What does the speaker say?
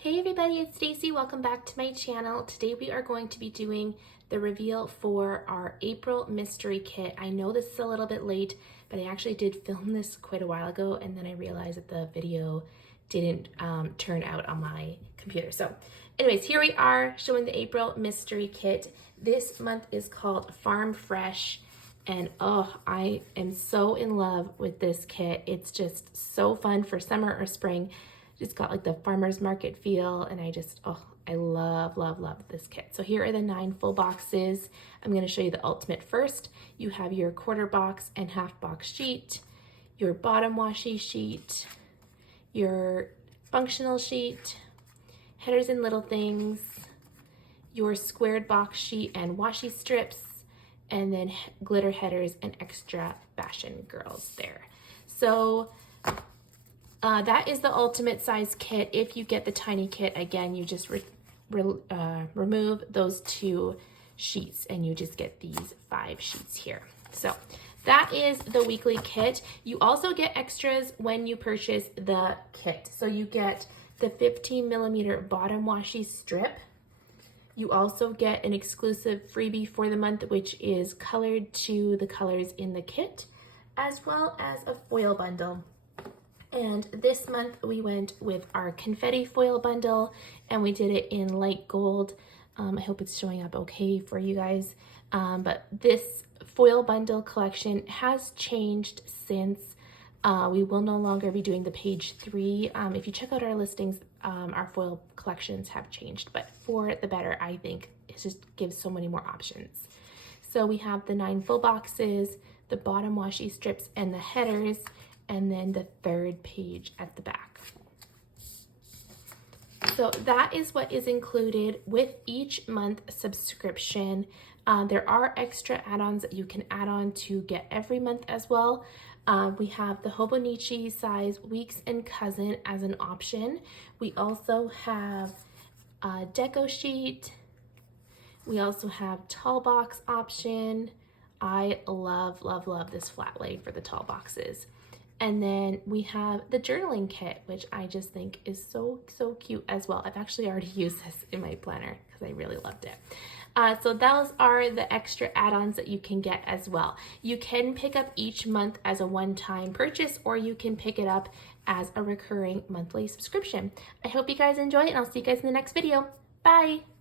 Hey everybody, it's Stacy. Welcome back to my channel. Today we are going to be doing the reveal for our April mystery kit. I know this is a little bit late, but I actually did film this quite a while ago and then I realized that the video didn't turn out on my computer. So anyways, here we are showing the April mystery kit. This month is called Farm Fresh. And oh, I am so in love with this kit. It's just so fun for summer or spring. It's got like the farmer's market feel, and I love this kit. So here are the 9 full boxes. I'm going to show you the ultimate first. You have your quarter box and half box sheet, your bottom washi sheet, your functional sheet, headers and little things, your squared box sheet and washi strips, and then glitter headers and extra fashion girls there. So that is the ultimate size kit. If you get the tiny kit, again, you just remove those 2 sheets and you just get these 5 sheets here. So that is the weekly kit. You also get extras when you purchase the kit. So you get the 15mm bottom washi strip. You also get an exclusive freebie for the month, which is colored to the colors in the kit, as well as a foil bundle. And this month we went with our confetti foil bundle and we did it in light gold. I hope it's showing up okay for you guys. But this foil bundle collection has changed since we will no longer be doing the page 3. If you check out our listings, our foil collections have changed, but for the better, I think. It just gives so many more options. So we have the 9 full boxes, the bottom washi strips and the headers, and then the 3rd page at the back. So that is what is included with each month subscription. There are extra add-ons that you can add on to get every month as well. We have the Hobonichi size Weeks and Cousin as an option. We also have a deco sheet. We also have tall box option. I love this flat lay for the tall boxes. And then we have the journaling kit, which I just think is so cute as well. I've actually already used this in my planner because I really loved it. So those are the extra add-ons that you can get as well. You can pick up each month as a one-time purchase, or you can pick it up as a recurring monthly subscription. I hope you guys enjoy it, and I'll see you guys in the next video. Bye!